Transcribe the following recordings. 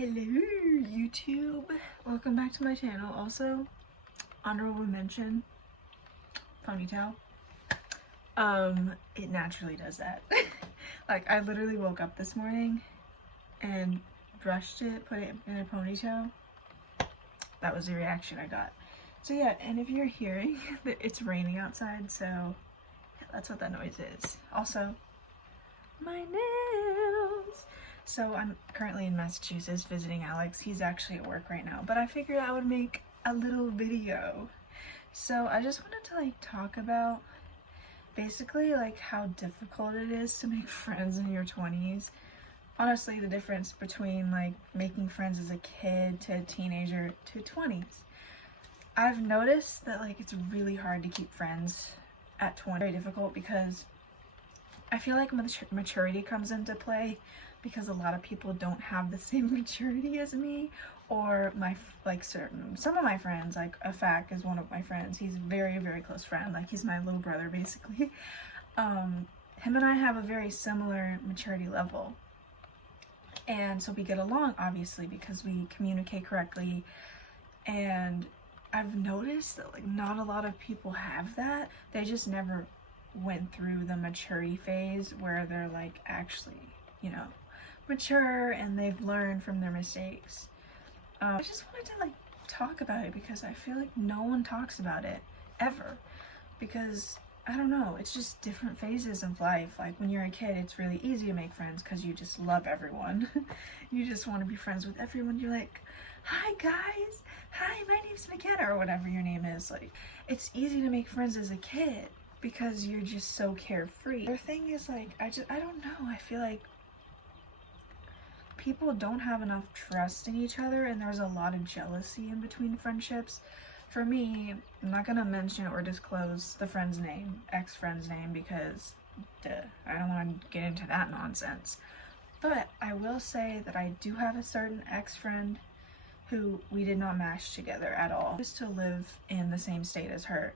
Hello YouTube, welcome back to my channel. Also, honorable mention, ponytail. It naturally does that. Like, I literally woke up this morning and brushed it, put it in a ponytail. That was the reaction I got. So yeah, and if you're hearing that it's raining outside, so that's what that noise is. Also, my nails. So I'm currently in Massachusetts visiting Alex. He's actually at work right now, but I figured I would make a little video. So I just wanted to like talk about basically like how difficult it is to make friends in your 20s. Honestly, the difference between like making friends as a kid to a teenager to 20s. I've noticed that like it's really hard to keep friends at 20. Very difficult because I feel like maturity comes into play because a lot of people don't have the same maturity as me, or some of my friends, like Afak is one of my friends. He's a very, very close friend. Like, he's my little brother basically. Him and I have a very similar maturity level. And so we get along, obviously, because we communicate correctly. And I've noticed that like not a lot of people have that. They just never went through the maturity phase where they're like actually, you know, mature and they've learned from their mistakes. I just wanted to like talk about it because I feel like no one talks about it ever, because I don't know, it's just different phases of life. Like when you're a kid, it's really easy to make friends because you just love everyone. You just want to be friends with everyone. You're like, hi guys, hi, my name's Kenna, or whatever your name is. Like, it's easy to make friends as a kid because you're just so carefree. The thing is like, I don't know, I feel like people don't have enough trust in each other, and there's a lot of jealousy in between friendships. For me, I'm not gonna mention or disclose the friend's name, ex-friend's name, because I don't want to get into that nonsense. But I will say that I do have a certain ex-friend who we did not match together at all. I used to live in the same state as her,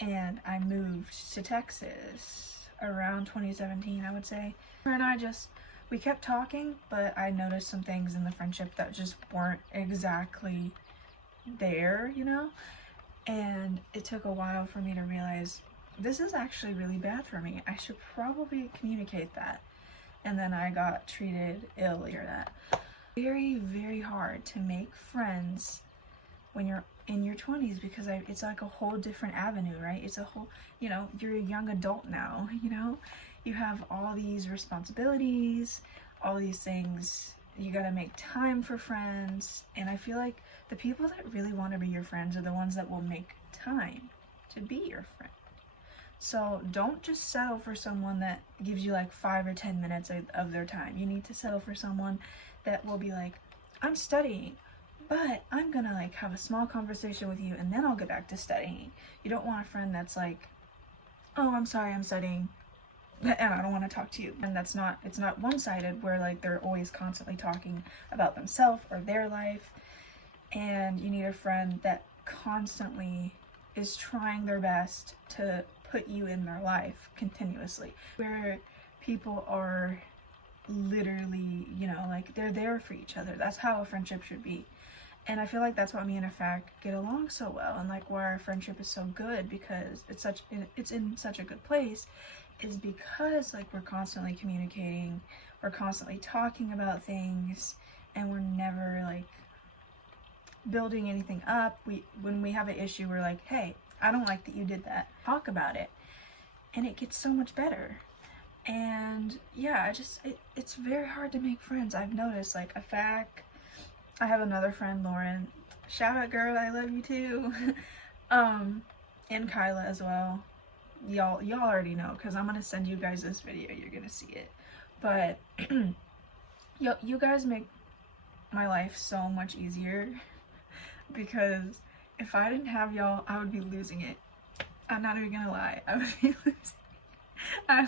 and I moved to Texas around 2017, I would say. Her and I we kept talking, but I noticed some things in the friendship that just weren't exactly there, you know? And it took a while for me to realize this is actually really bad for me. I should probably communicate that. And then I got treated ill after that. Very, very hard to make friends when you're in your 20s because it's like a whole different avenue, right? It's a whole, you know, you're a young adult now, you know? You have all these responsibilities, all these things. You gotta make time for friends. And I feel like the people that really want to be your friends are the ones that will make time to be your friend. So don't just settle for someone that gives you like 5 or 10 minutes of their time. You need to settle for someone that will be like, I'm studying, but I'm gonna like have a small conversation with you and then I'll get back to studying. You don't want a friend that's like, oh, I'm sorry, I'm studying, and I don't want to talk to you. And it's not one-sided where like they're always constantly talking about themselves or their life. And you need a friend that constantly is trying their best to put you in their life continuously, where people are literally, you know, like they're there for each other. That's how a friendship should be. And I feel like that's why me and Afak get along so well, and like why our friendship is so good, because it's in such a good place, is because like we're constantly communicating, we're constantly talking about things, and we're never like building anything up. When we have an issue, we're like, hey, I don't like that you did that. Talk about it, and it gets so much better. And yeah, it's very hard to make friends. I've noticed, like Afak, I have another friend, Lauren. Shout out, girl, I love you too. And Kyla as well. Y'all already know, because I'm gonna send you guys this video. You're gonna see it. But you guys make my life so much easier, because if I didn't have y'all, I would be losing it. I'm not even gonna lie. I would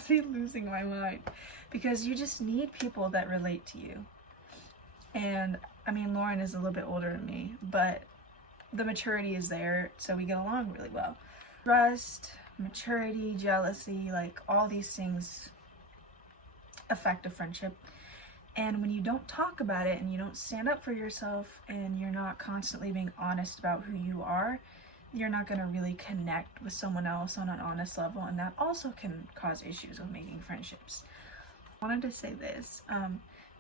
be losing my mind, because you just need people that relate to you. And I mean, Lauren is a little bit older than me, but the maturity is there, so we get along really well. Trust, maturity, jealousy, like all these things affect a friendship. And when you don't talk about it and you don't stand up for yourself and you're not constantly being honest about who you are, you're not going to really connect with someone else on an honest level, and that also can cause issues with making friendships. I wanted to say this.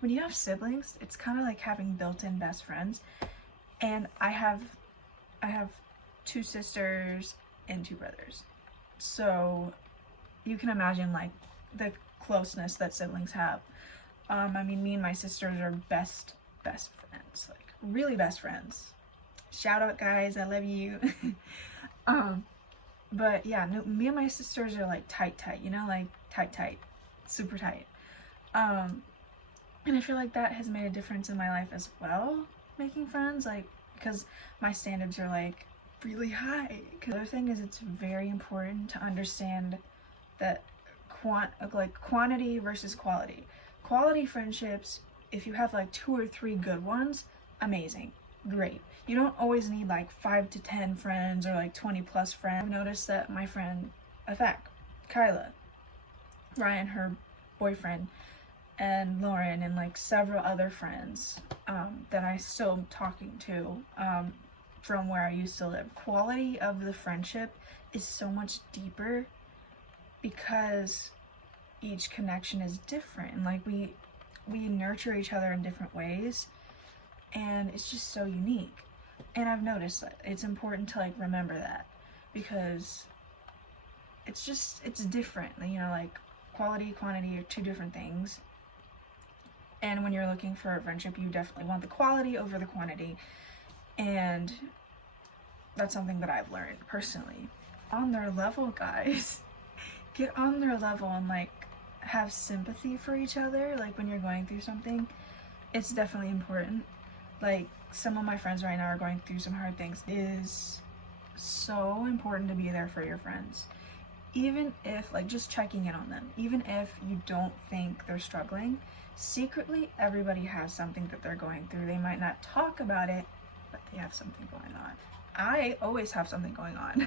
When you have siblings, it's kind of like having built-in best friends. And I have 2 sisters and 2 brothers. So you can imagine like the closeness that siblings have. I mean, me and my sisters are best friends, like really best friends. Shout out, guys, I love you. But yeah, no, me and my sisters are like tight, you know, like tight, super tight. And I feel like that has made a difference in my life as well, making friends, like, because my standards are like really high. The other thing is, it's very important to understand that quantity versus quality. Quality friendships, if you have like 2 or 3 good ones, amazing, great. You don't always need like 5 to 10 friends or like 20 plus friends. I've noticed that my friend Afak, Kyla, Ryan, her boyfriend, and Lauren, and like several other friends that I still am talking to from where I used to live. Quality of the friendship is so much deeper because each connection is different, and like we nurture each other in different ways, and it's just so unique. And I've noticed that it's important to like remember that, because it's different, you know, like quality, quantity are 2 different things. And when you're looking for a friendship, you definitely want the quality over the quantity. And that's something that I've learned personally. On their level, guys. Get on their level and like have sympathy for each other. Like when you're going through something, it's definitely important. Like some of my friends right now are going through some hard things. It is so important to be there for your friends. Even if, like, just checking in on them. Even if you don't think they're struggling, secretly everybody has something that they're going through. They might not talk about it, but they have something going on. I always have something going on.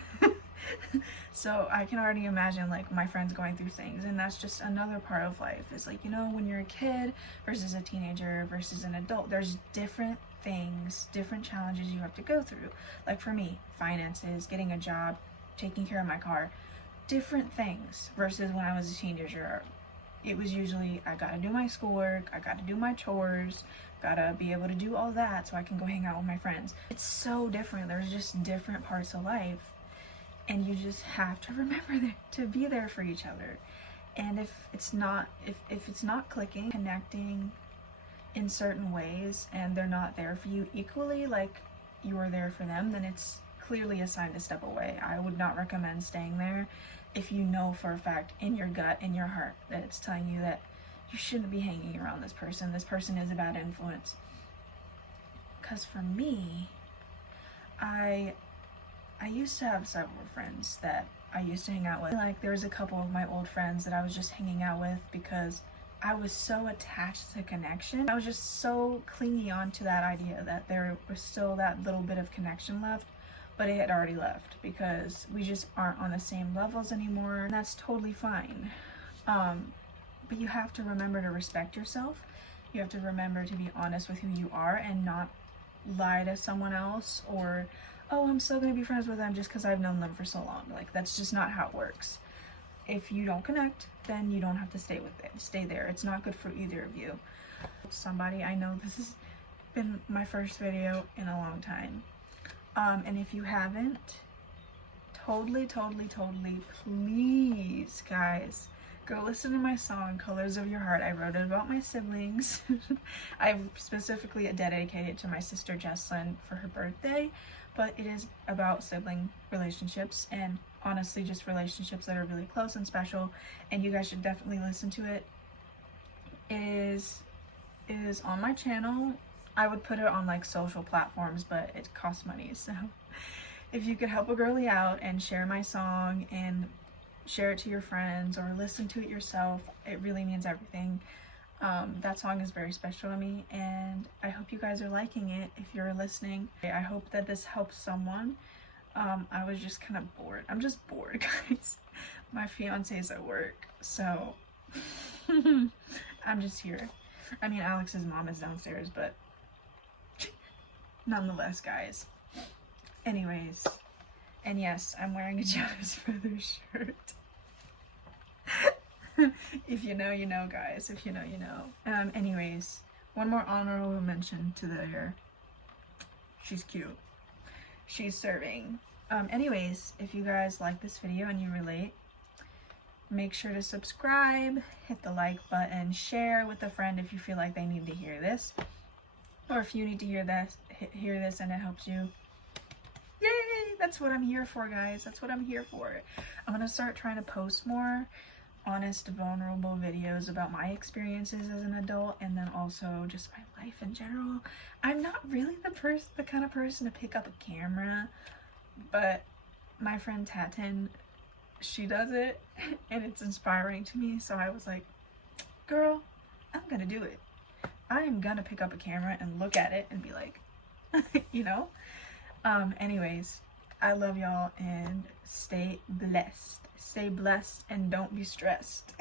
So I can already imagine like my friends going through things, and that's just another part of life. Is like, you know, when you're a kid versus a teenager versus an adult, there's different things, different challenges you have to go through. Like for me, finances, getting a job, taking care of my car, different things versus when I was a teenager. It was usually, I gotta do my schoolwork, I gotta do my chores, gotta be able to do all that so I can go hang out with my friends. It's so different. There's just different parts of life, and you just have to remember to be there for each other. And if it's not clicking, connecting in certain ways, and they're not there for you equally like you are there for them, then it's clearly a sign to step away. I would not recommend staying there if you know for a fact in your gut, in your heart, that it's telling you that you shouldn't be hanging around this person. This person is a bad influence. Because for me, I used to have several friends that I used to hang out with. Like there was a couple of my old friends that I was just hanging out with because I was so attached to connection. I was just so clingy onto that idea that there was still that little bit of connection left, but it had already left because we just aren't on the same levels anymore, and that's totally fine. But you have to remember to respect yourself. You have to remember to be honest with who you are and not lie to someone else, or, oh, I'm still gonna be friends with them just because I've known them for so long. Like, that's just not how it works. If you don't connect, then you don't have to stay there. It's not good for either of you. Somebody, I know this has been my first video in a long time. And if you haven't, totally, please, guys, go listen to my song, Colors of Your Heart. I wrote it about my siblings. I specifically dedicated it to my sister Jesslyn for her birthday, but it is about sibling relationships, and honestly just relationships that are really close and special, and you guys should definitely listen to it. It is on my channel. I would put it on like social platforms, but it costs money, so if you could help a girly out and share my song and share it to your friends or listen to it yourself, it really means everything. That song is very special to me, and I hope you guys are liking it. If you're listening, I hope that this helps someone. I was just kind of bored. I'm just bored, guys. My fiance is at work, so I'm just here. I mean, Alex's mom is downstairs, but nonetheless, guys. Anyways, and yes, I'm wearing a Jonas Brothers shirt. If you know, you know, guys. If you know, you know. Anyways, one more honorable mention to there. She's cute. She's serving. Anyways, if you guys like this video and you relate, make sure to subscribe, hit the like button, share with a friend if you feel like they need to hear this, or if you need to hear this and it helps you. Yay! That's what I'm here for, guys. That's what I'm here for. I'm gonna start trying to post more honest, vulnerable videos about my experiences as an adult, and then also just my life in general. I'm not really the kind of person to pick up a camera, but my friend Tatin, she does it, and it's inspiring to me. So I was like, girl, I'm gonna do it. I am gonna pick up a camera and look at it and be like, you know. Anyways, I love y'all and stay blessed. Stay blessed and don't be stressed.